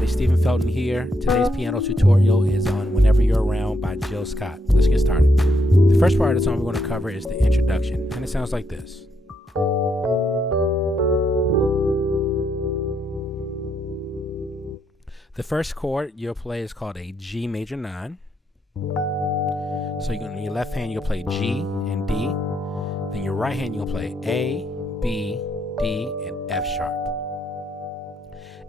everybody, Stephen Felton here. Today's piano tutorial is on Whenever You're Around by Jill Scott. Let's get started. The first part of the song we're going to cover is the introduction, and it sounds like this. The first chord you'll play is called a G major 9. So in your left hand you'll play G and D. Then your right hand you'll play A, B, D, and F sharp.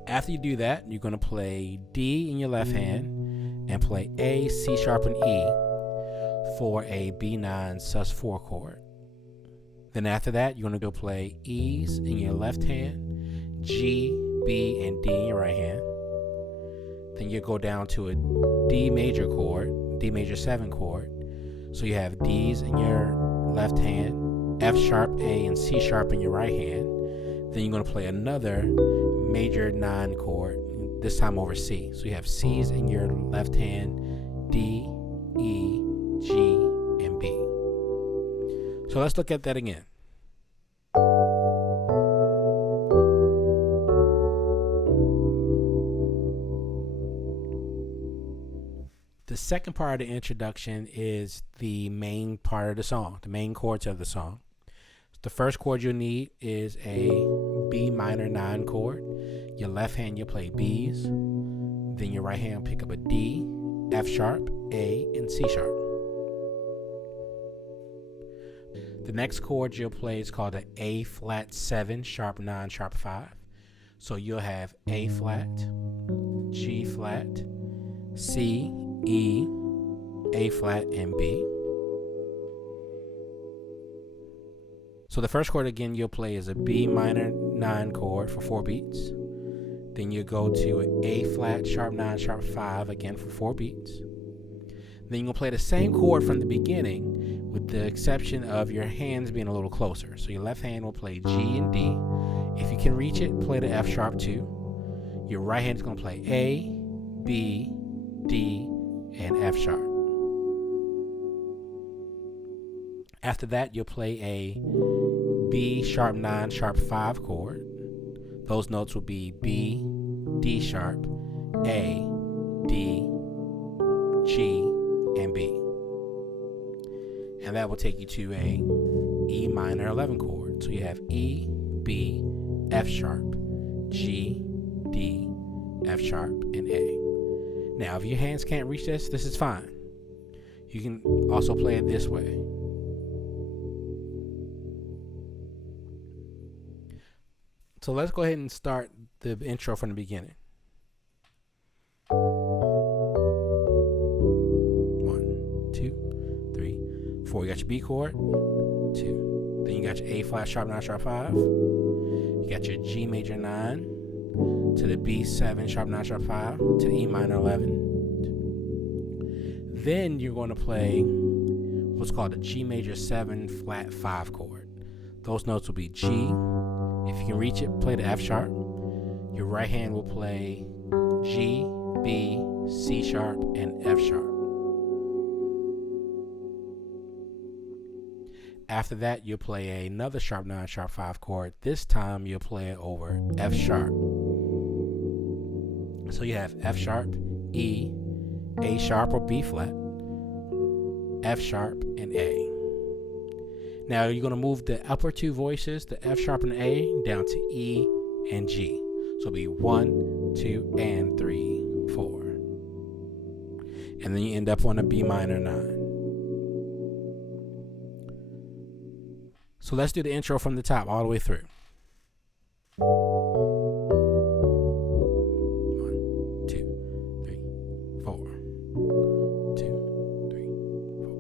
After you do that, you're going to play D in your left hand and play A, C sharp, and E for a B9 sus4 chord. Then after that, you're going to go play E's in your left hand, G, B, and D in your right hand. Then you go down to a D major chord, D major 7 chord. So you have D's in your left hand, F sharp, A, and C sharp in your right hand. Then you're going to play another major 9 chord, this time over C. So you have C's in your left hand, D, E, G, and B. So let's look at that again. The second part of the introduction is the main part of the song, the main chords of the song. The first chord you'll need is a B minor 9 chord. Your left hand you'll play B's. Then your right hand pick up a D, F sharp, A, and C sharp. The next chord you'll play is called an A flat 7 sharp 9 sharp 5. So you'll have A flat, G flat, C, E, A flat, and B. So the first chord again you'll play is a B minor 9 chord for 4 beats. Then you go to an A flat sharp 9 sharp 5 again for 4 beats. Then you're going to play the same chord from the beginning with the exception of your hands being a little closer. So your left hand will play G and D. If you can reach it, play the F sharp 2. Your right hand is going to play A, B, D, and F sharp. After that, you'll play a B sharp 9 sharp 5 chord. Those notes will be B, D sharp, A, D, G, and B. And that will take you to a E minor 11 chord. So you have E, B, F sharp, G, D, F sharp, and A. Now, if your hands can't reach this is fine. You can also play it this way. So let's go ahead and start the intro from the beginning. 1, 2, 3, 4. You got your B chord, 2. Then you got your A flat sharp 9 sharp 5. You got your G major 9 to the B7 sharp 9 sharp 5 to E minor 11. Then you're going to play what's called a G major 7 flat 5 chord. Those notes will be G. If you can reach it, play the F sharp. Your right hand will play G, B, C sharp, and F sharp. After that, you'll play another sharp 9 sharp 5 chord. This time you'll play it over F sharp. So you have F sharp, E, A sharp or B flat, F sharp, and A. Now you're going to move the upper 2 voices, the F sharp and A, down to E and G. So it'll be 1, 2, and 3, 4. And then you end up on a B minor 9. So let's do the intro from the top all the way through. 1, 2, 3, 4. 2, 3, 4.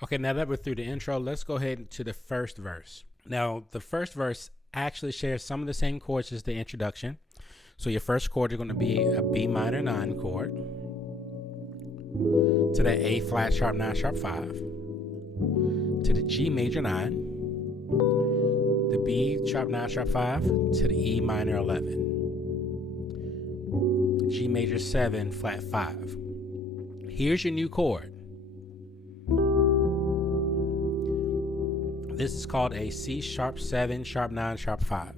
Okay, now that we're through the intro, let's go ahead to the first verse. Now, the first verse actually shares some of the same chords as the introduction. So your first chord is going to be a B minor 9 chord to the A flat sharp 9 sharp 5 to to the G major 9, the B sharp 9 sharp 5 to the E minor 11, G major 7 flat 5. Here's your new chord. This is called a C sharp 7 sharp 9 sharp 5.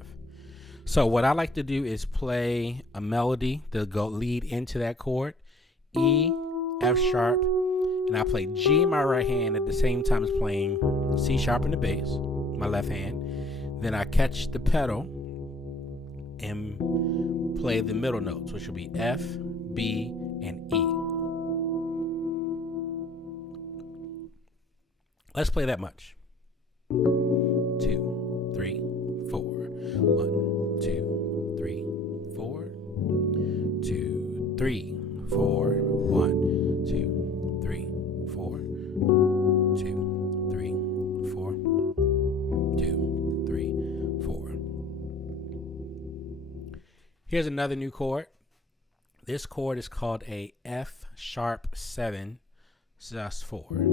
So what I like to do is play a melody to go lead into that chord, E, F sharp, and I play G in my right hand at the same time as playing C sharp in the bass, my left hand. Then I catch the pedal and play the middle notes, which will be F, B, and E. Let's play that much. 2, 3, 4. 1, 2, 3, 4. 2, 3, 4. 1, 2, 3, 4. 2, 3, 4. 2, 3, 4. Here's another new chord. This chord is called a F sharp 7 sus 4.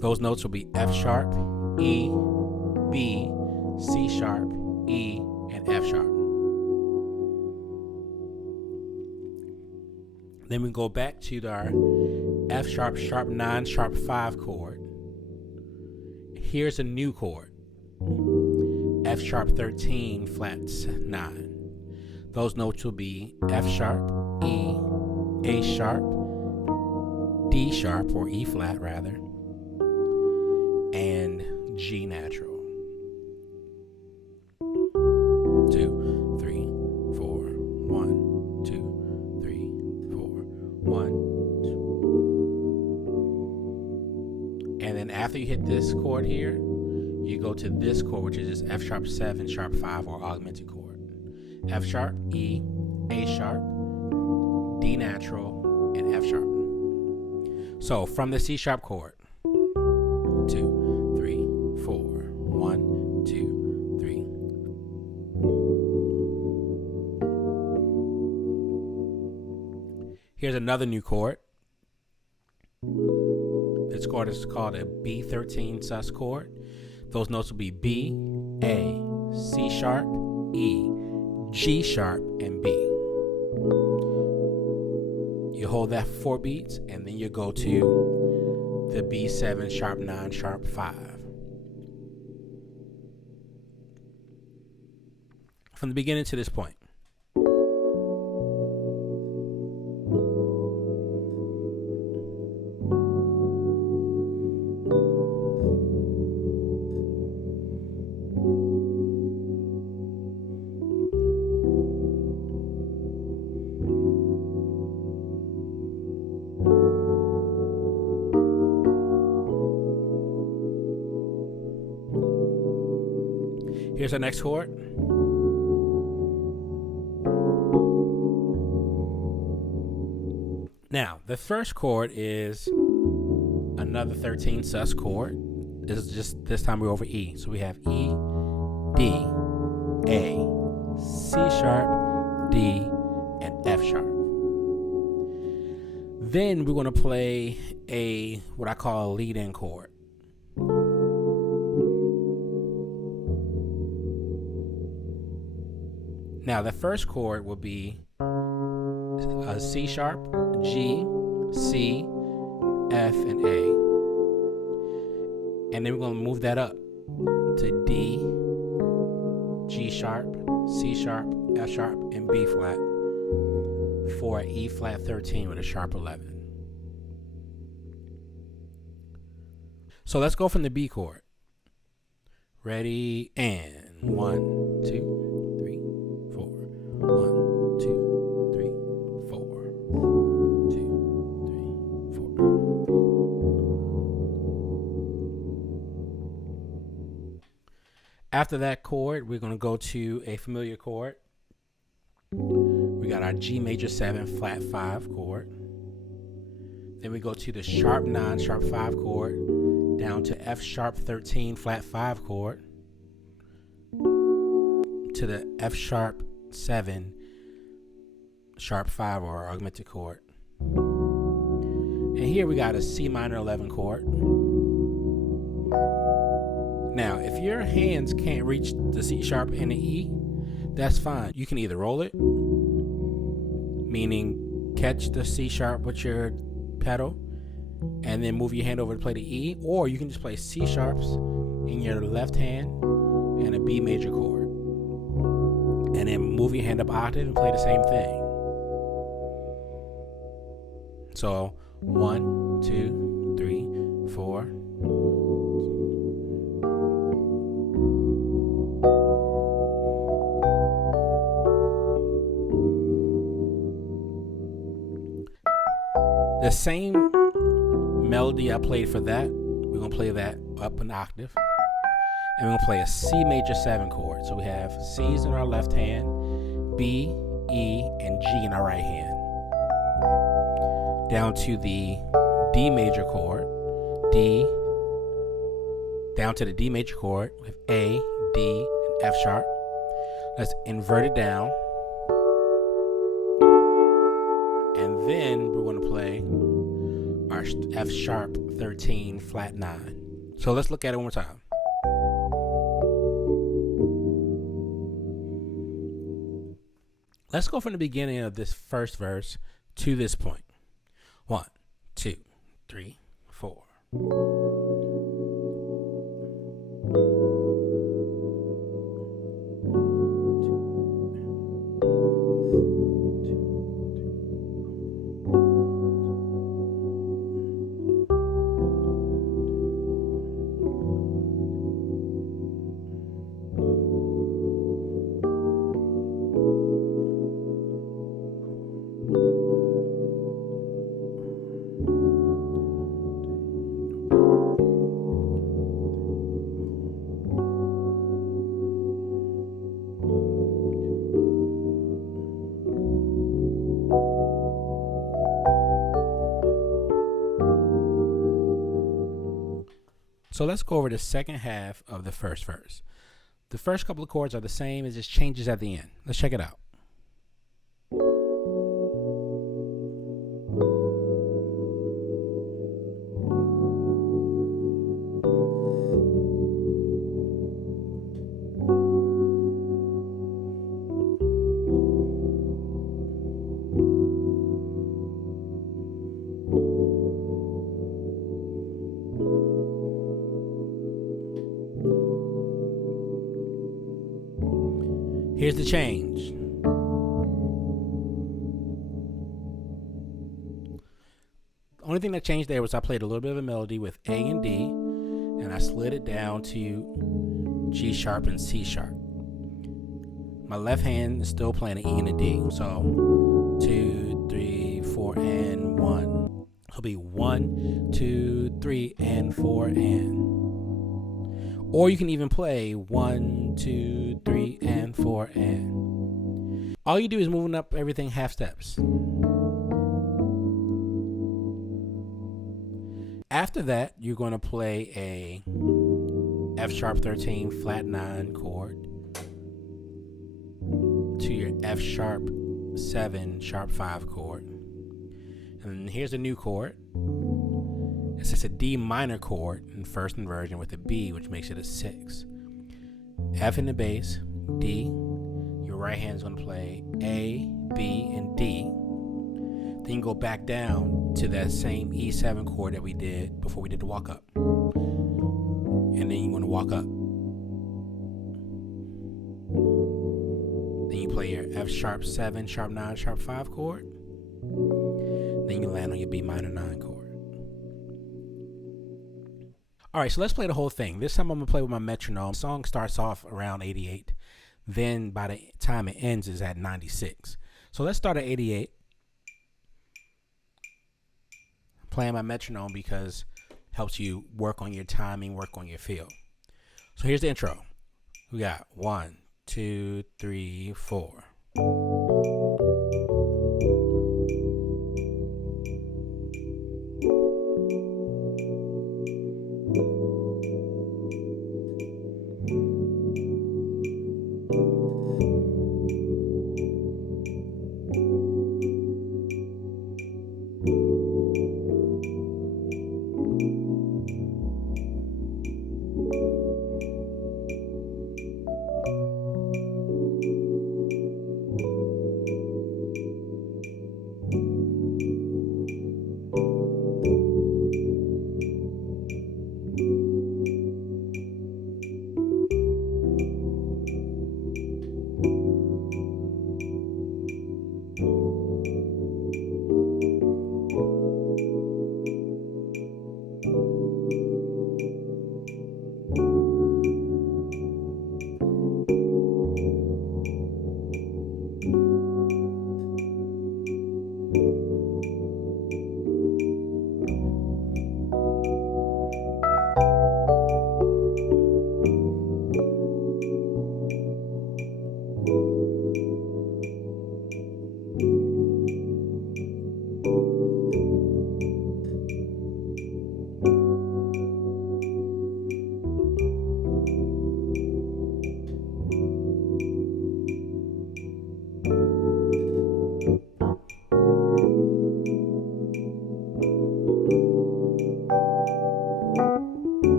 Those notes will be F sharp, E, B, C sharp, E, and F sharp. Then we go back to our F sharp, sharp 9, sharp 5 chord. Here's a new chord. F sharp 13, flats 9. Those notes will be F sharp, E, A sharp, D sharp, or E flat rather, and G natural. 2, 3, 4, 1, 2, 3, 4, 1, 2. And then after you hit this chord here, you go to this chord, which is just F sharp 7, sharp 5, or augmented chord. F sharp, E, A sharp, D natural, and F sharp. So from the C sharp chord, 2, 3, 4, 1, 2, 3. Here's another new chord. This chord is called a B13 sus chord. Those notes will be B, A, C sharp, E, G sharp, and B. You hold that for 4 beats, and then you go to the B7 sharp 9 sharp 5. From the beginning to this point. Here's our next chord. Now, the first chord is another 13 sus chord. This time we're over E. So we have E, D, A, C sharp, D, and F sharp. Then we're going to play what I call a lead-in chord. Now, the first chord will be a C sharp, G, C, F, and A. And then we're going to move that up to D, G sharp, C sharp, F sharp, and B flat for an E flat 13 with a sharp 11. So let's go from the B chord. Ready, and 1, 2, 3, 4. 1, 2, 3, 4. 2, 3, 4. After that chord, we're going to go to a familiar chord. We got our G major 7 flat 5 chord. Then we go to the sharp 9 sharp 5 chord, down to F sharp 13 flat 5 chord, to the F sharp 7 sharp 5 or augmented chord. And here we got a C minor 11 chord. Now, if your hands can't reach the C sharp and the E, that's fine. You can either roll it, meaning catch the C sharp with your pedal and then move your hand over to play the E, or you can just play C sharps in your left hand and a B major chord, and then move your hand up octave and play the same thing. So 1, 2, 3, 4. The same melody I played for that, we're going to play that up an octave. And we're going to play a C major 7 chord. So we have C's in our left hand, B, E, and G in our right hand. Down to the D major chord, D, down to the D major chord with A, D, and F sharp. Let's invert it down. And then we're going to play our F sharp 13 flat 9. So let's look at it one more time. Let's go from the beginning of this first verse to this point. 1, 2, 3, 4. So let's go over the second half of the first verse. The first couple of chords are the same, it just changes at the end. Let's check it out. Here's the change. The only thing that changed there was I played a little bit of a melody with A and D, and I slid it down to G sharp and C sharp. My left hand is still playing an E and a D. So 2, 3, 4, and 1. It'll be 1, 2, 3, and 4, and. Or you can even play 1, 2, 3, and 4, and. All you do is moving up everything half steps. After that, you're going to play a F sharp 13 flat 9 chord to your F sharp 7 sharp 5 chord. And here's a new chord. It's just a D minor chord in first inversion with a B, which makes it a 6. F in the bass, D. Your right hand is going to play A, B, and D. Then you go back down to that same E7 chord that we did before we did the walk up. And then you're going to walk up. Then you play your F sharp 7, sharp 9, sharp 5 chord. Then you land on your B minor 9 chord. All right, so let's play the whole thing. This time I'm going to play with my metronome. The song starts off around 88. Then by the time it ends is at 96. So let's start at 88. Playing my metronome because it helps you work on your timing, work on your feel. So here's the intro. We got 1, 2, 3, 4.